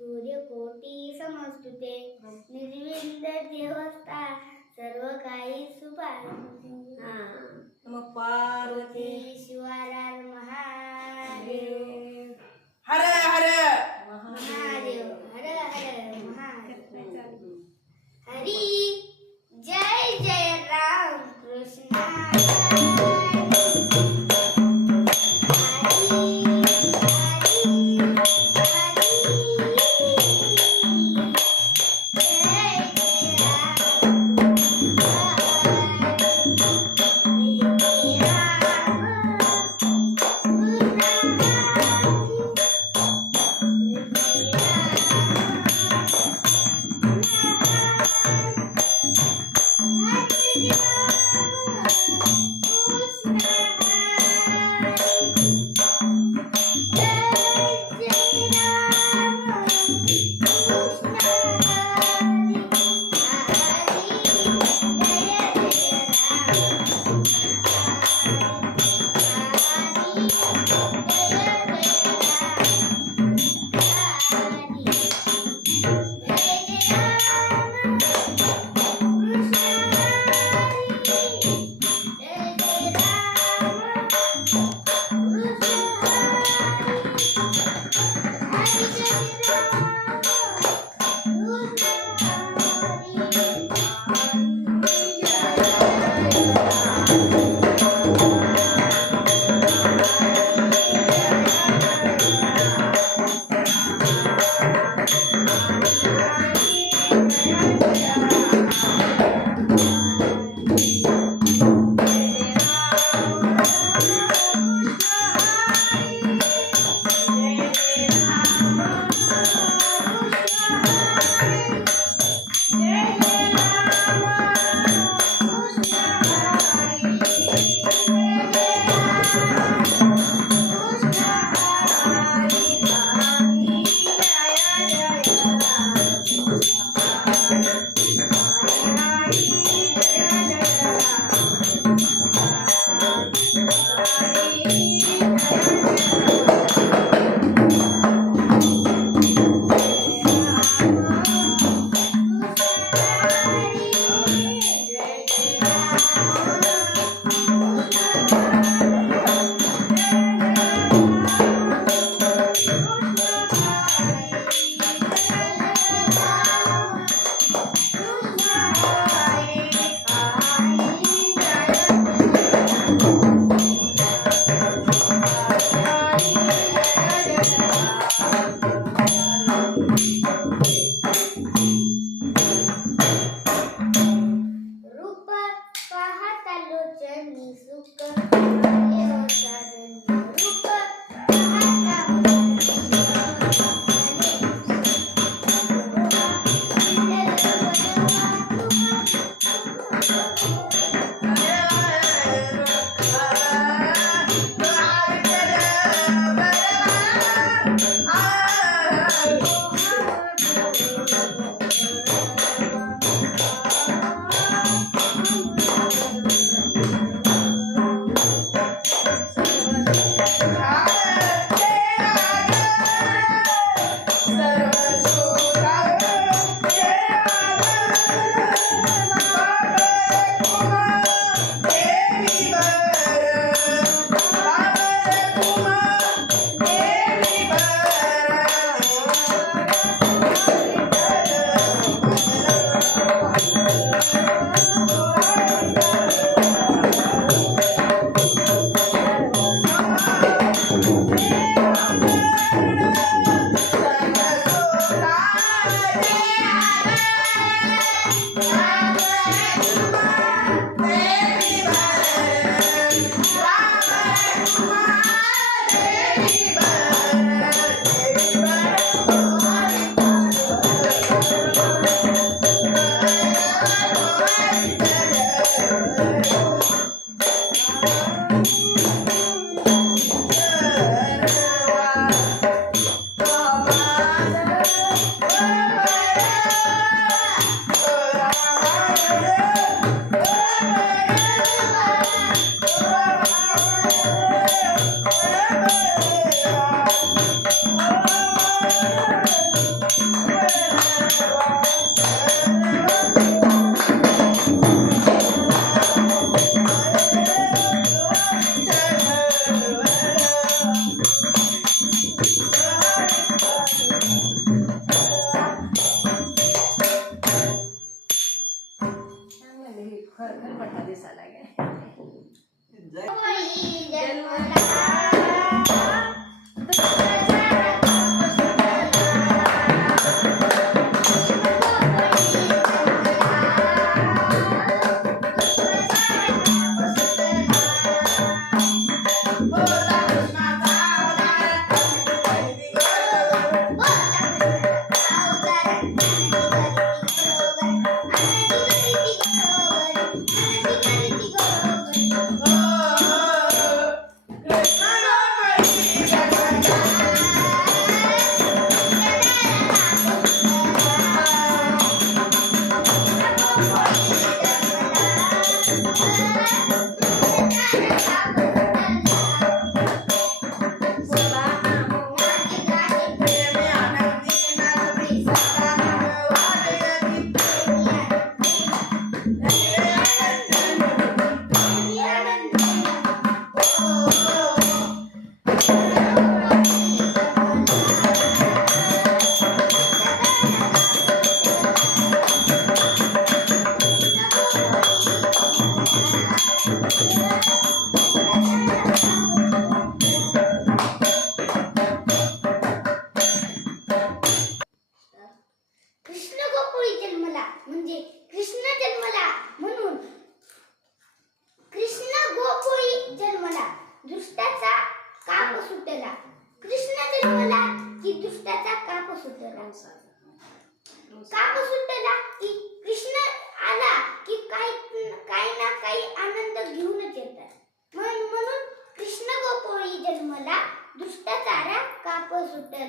सूर्यकोटी समस्तुते निर्विघ्न देवस्ता सर्व काही सुभाषिते नमः पार्वती शिवारार महादेव हर हर महादेव हर हर महादेव हरी जय जय राम कृष्ण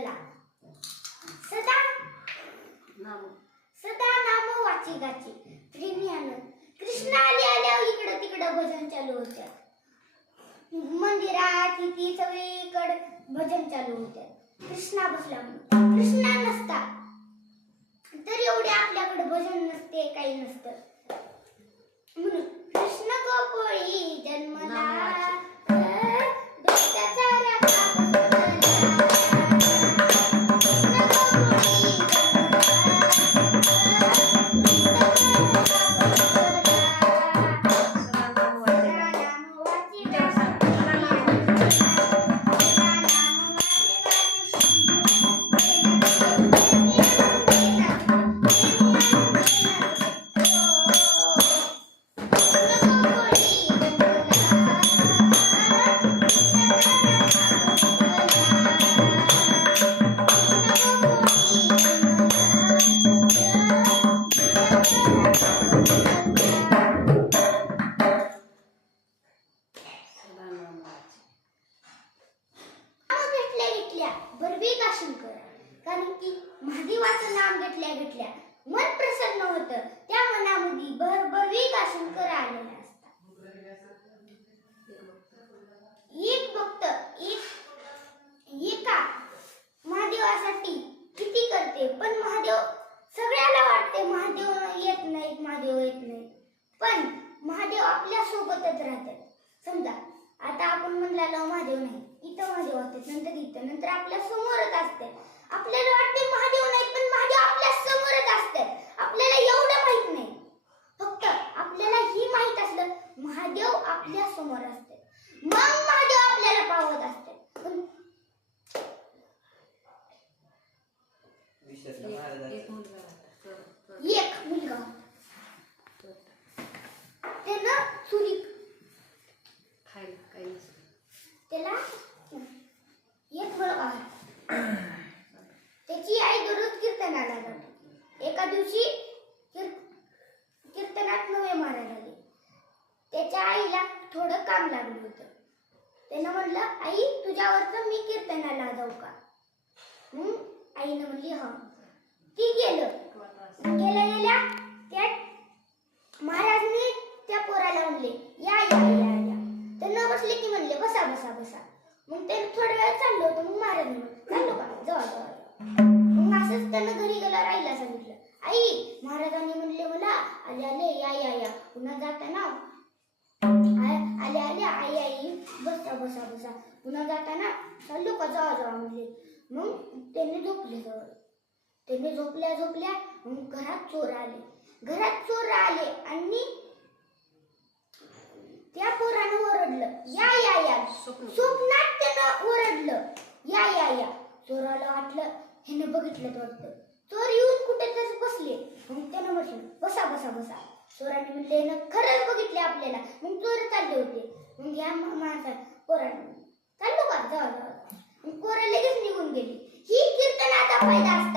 म्हणला सदा सदा नाम वाची गाची प्रेमियानं कृष्ण आल्यावर इकडं तिकडं भजन चालू होत्या मंदिरात इथे सगळीकडे भजन चालू होत्या कृष्णा बसला म्हणून कृष्णा नसता तर एवढे आपल्याकडे भजन नसते काही नसतं म्हणून कृष्ण गोकुळी जन्मला दुष्टाचा राखा कारण की महादेवाचं नाम घेतल्या मन प्रसन्न होतं त्या मनामध्ये भरभरी शंकर आलेला असता एक भक्त एका महादेवासाठी किती करते पण महादेव सगळ्याला वाटते महादेव येत नाही पण महादेव आपल्या सोबतच राहतात समजा आता आपण म्हणला महादेव नाही इथं महादेव असते नंतर आपल्या समोरच असते आपल्याला वाटते महादेव नाही पण महादेव आपल्या समोरच असतात आपल्याला एवढं माहित नाही फक्त आपल्याला ही माहित असलं महादेव आपल्या समोर असते मग महादेव आपल्याला पावत असते एक मुलगा त्यानं चुरी त्याला एक मुलगा त्याची आई दररोज कीर्तनाला जाते एका दिवशी कीर्तनात नवे मारायला लागले त्याच्या आईला थोडं काम लागलं होतं त्यानं म्हटलं आई तुझ्यावरचं मी कीर्तनाला जाऊ का आईनं म्हणली हा ती गेल्या त्या महाराजने त्या पोराला म्हणले या तर न बसले की म्हणले बसा मग ते थोडा वेळ चाललो होतं मग महाराज चाललो का जवळ मग असंच त्यानं घरी गेला राहिला सांगितलं आई महाराजांनी म्हणले मला आले या पुन्हा जाताना आले आई बसा पुन्हा जाताना चाललो का जावा म्हणले मग त्याने झोपल्या मग घरात चोर आले आणि त्या पोरानं ओरडलं या स्वप्नात त्यानं ओरडलं या चोराला वाटलं ह्यानं बघितलं वाटतं चोर येऊन कुठेतरी बसले मग त्यानं म्हटलं बसा चोराने म्हणले ना खरंच बघितले आपल्याला मग चोर चालले होते मग या माणसा पोरानं चाललो का जाऊ मग पोरं लगेच निघून गेली ही कीर्तनाचा फायदा असता